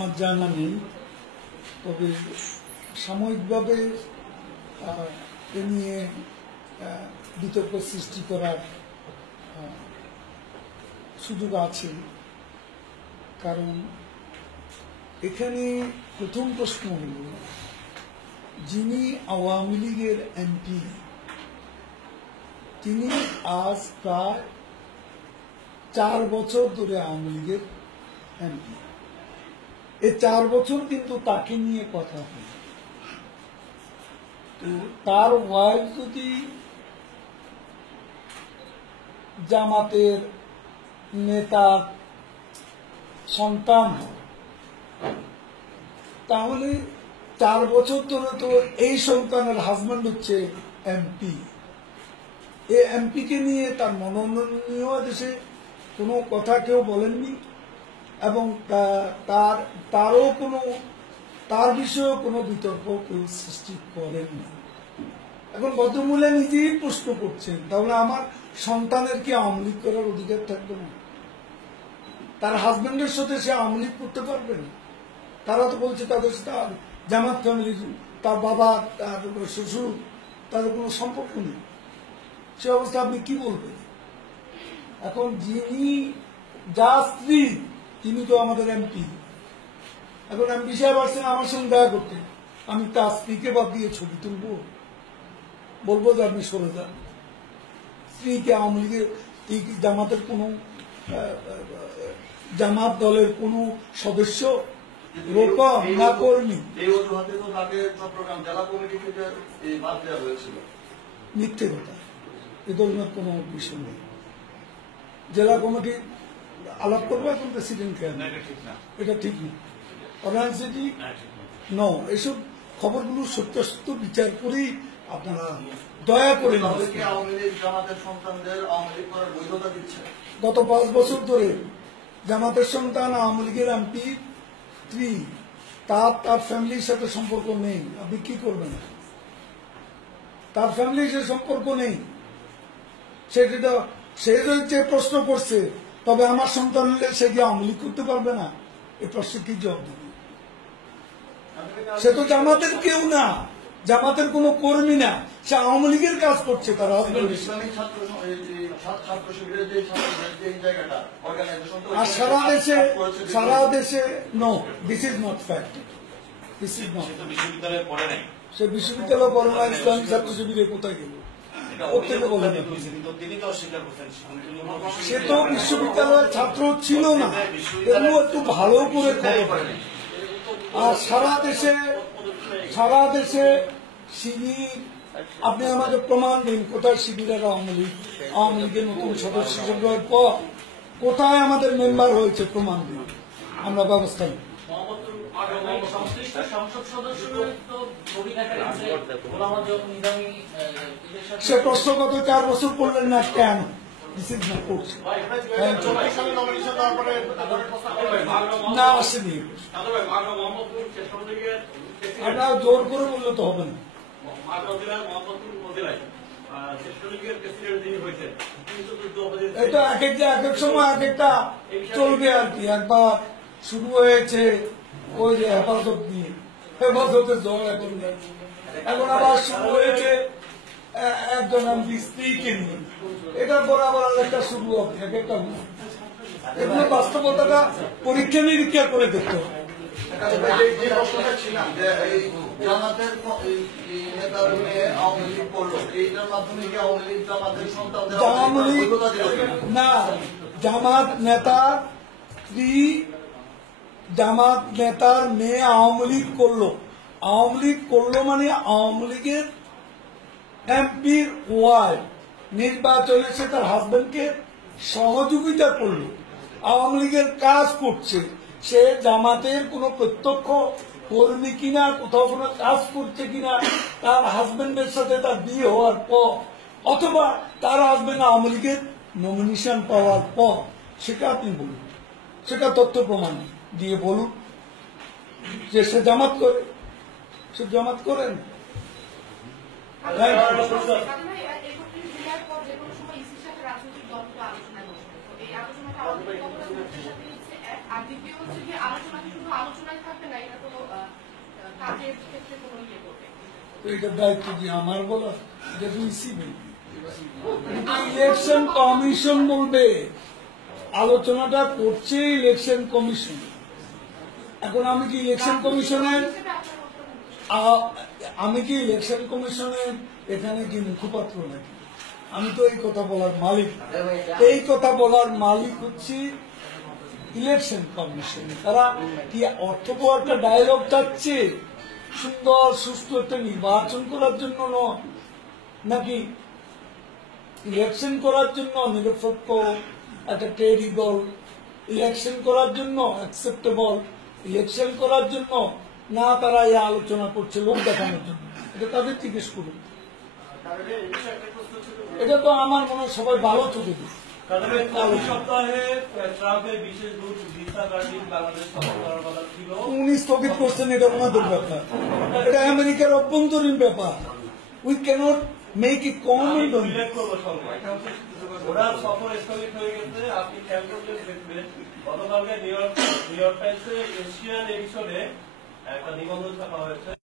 আমার জানা নেই, তবে সাময়িকভাবে এ নিয়ে বিতর্ক সৃষ্টি করার সুযোগ আছে। কারণ এখানে প্রথম প্রশ্ন হল, যিনি আওয়ামী লীগের এমপি তিনি আজ প্রায় 4 বছর ধরে আওয়ামী লীগের এমপি। এই 4 বছর কিন্তু তাকে নিয়ে কথা হয়। তো তার ওয়াইফ যদি জামাতের নেতার সন্তান হয়, তাহলে 4 বছর ধরে তো এই সন্তানের হাজব্যান্ড হচ্ছে এমপি। এই এমপিকে নিয়ে তার মনোনয়নীয় দেশে কোনো কথা কেউ বলেননি এবং তারও কোনো তার বিষয়েও কোনো বিতর্ক কেউ সৃষ্টি করেননি। এখন ভদ্রমহিলা নিজেই প্রশ্ন করছেন, তাহলে আমার সন্তানের কি আওয়ামী লীগ করার অধিকার থাকবে না? তার হাজবেন্ডের সাথে সে আওয়ামী লীগ করতে পারবে না? তারা তো বলছে তাদের সাথে জামাত ফ্যামিলি, তার বাবা, তার শ্বশুর, তাদের কোনো সম্পর্ক নেই। সে অবস্থা আপনি কি বলবেন? এখন যিনি যা স্ত্রী তিনি তো আমাদের এমপি। এখন এমপি সাহেব আসছেন আমার সঙ্গে দেখা করতে, আমি তার স্ত্রীকে বাদ দিয়ে ছবি তুলবো? বলবো যে আপনি সরে যান? স্ত্রীকে আওয়ামী লীগের জামাতের কোন জামাত দলের কোন সদস্য রোকম না কর্মী? মিথ্যে কথা, এ ধরনের কোন বিষয় নেই। জেলা কমিটি আলাপ করবো এখন প্রেসিডেন্টকে, এটা ঠিক না। অর্গানাইজেটি ন, এসব খবরগুলো সত্যাসত্য বিচার করেই আপনারা দয়া করে। গত 5 বছর ধরে জামাতের সন্তান আওয়ামী লীগের এমপি স্ত্রী, তার ফ্যামিলির সাথে সম্পর্ক নেই, আপনি কি করবেন? তার ফ্যামিলির সাথে সম্পর্ক নেই, সে যে প্রশ্ন করছে, তবে আমার সন্তান হলে সে কি আওয়ামী লীগ করতে পারবে না? এই প্রশ্ন কি জবাব দেবে? সে তো জামাতের কেউ না, জামাতের কোন কর্মী না, সে আওয়ামী লীগের কাজ করছে। তারা আর সারা দেশে no, this is not fact, this is not. সে বিশ্ববিদ্যালয় পড়ে না, ইসলামিক ছাত্র শিবিরে কোথায় গেল? সে তো বিশ্ববিদ্যালয়ের ছাত্র ছিল না, এগুলো একটু ভালো করে খবর। আর সারা দেশে শিবির, আপনি আমাকে প্রমাণ দিন কোথায় শিবিরের আওয়ামী লীগের নতুন সদস্য সংগ্রহের পর কোথায় আমাদের মেম্বার হয়েছে, প্রমাণ দিন, আমরা ব্যবস্থা নিই। সে প্রশ্ন গত 4 বছর করলেন না কেন? না আসেনি, আমরা জোর করে বললে তো হবে না। এটা এক এক সময় এক একটা চলবে আর কি। একবার শুরু হয়েছে ওই যে হেফাজত নিয়ে, হেফাজতের জল এখন আবার শুরু হয়েছে একজন এমপি স্ত্রীকে নিয়ে, এটার পর আবার আরেকটা শুরু হবে। এক একটা এগুলো বাস্তবতাটা পরীক্ষা নিরীক্ষা করে দেখতে হবে। না, জামাত নেতার স্ত্রী, জামাত নেতার মেয়ে আওয়ামী লীগ করলো। আওয়ামী লীগ করলো মানে আওয়ামী লীগের এমপির ওয়াইফ নির্বাচনে সে তার হাজবেন্ডকে সহযোগিতা করলো, আওয়ামী লীগের কাজ করছে। সে জামাতের কোনো প্রত্যক্ষ কর্মী কিনা, কোথাও কোনো কাজ করছে কিনা, তার হাজবেন্ডের সাথে তার বিয়ে হওয়ার পর, অথবা তার হাজবেন্ড আওয়ামী লীগের নমিনেশন পাওয়ার পর, সেটা আপনি বলুন, সেটা তথ্য প্রমাণ দিয়ে বলুন যে সে জামাত করে। সে জামাত করেন। আর দ্বিতীয় হচ্ছে যে আলোচনা শুধু আলোচনায় তো এটার দায়িত্ব কি আমার বলা? এটা তো ইসি বলবে, ইলেকশন কমিশন বলবে। আলোচনাটা করছে ইলেকশন কমিশন। এখন আমি কি ইলেকশন কমিশনের এখানে কি মুখপাত্র নাকি? আমি তো এই কথা বলার মালিক। এই কথা বলার মালিক হচ্ছে ইলেকশন কমিশন। তারা কি অর্থবহ একটা ডায়লগ চাচ্ছে সুন্দর সুস্থ একটা নির্বাচন করার জন্য নয়, নাকি ইলেকশন করার জন্য নিরপেক্ষ একটা ক্রেডিবল ইলেকশন করার জন্য অ্যাকসেপ্টেবল ইলেকশন করার জন্য, না তারা এই আলোচনা করছে লোক দেখানোর জন্য? এটা তাদের জিজ্ঞেস করুন। এটা তো আমার মনে হয় সবাই ভালো চোখে দিচ্ছে। উনি স্থগিত করছেন, এটা ওনাদের ব্যাপার, এটা আমেরিকার অভ্যন্তরীণ ব্যাপার। We cannot make it comment on. ওনার সফর স্থগিত হয়ে গেছে। আপনি খেয়াল করলে দেখবেন গতকালকে নিউ ইয়র্ক টাইমসে এশিয়ান এডিশনে একটা নিবন্ধ ছাপা হয়েছে।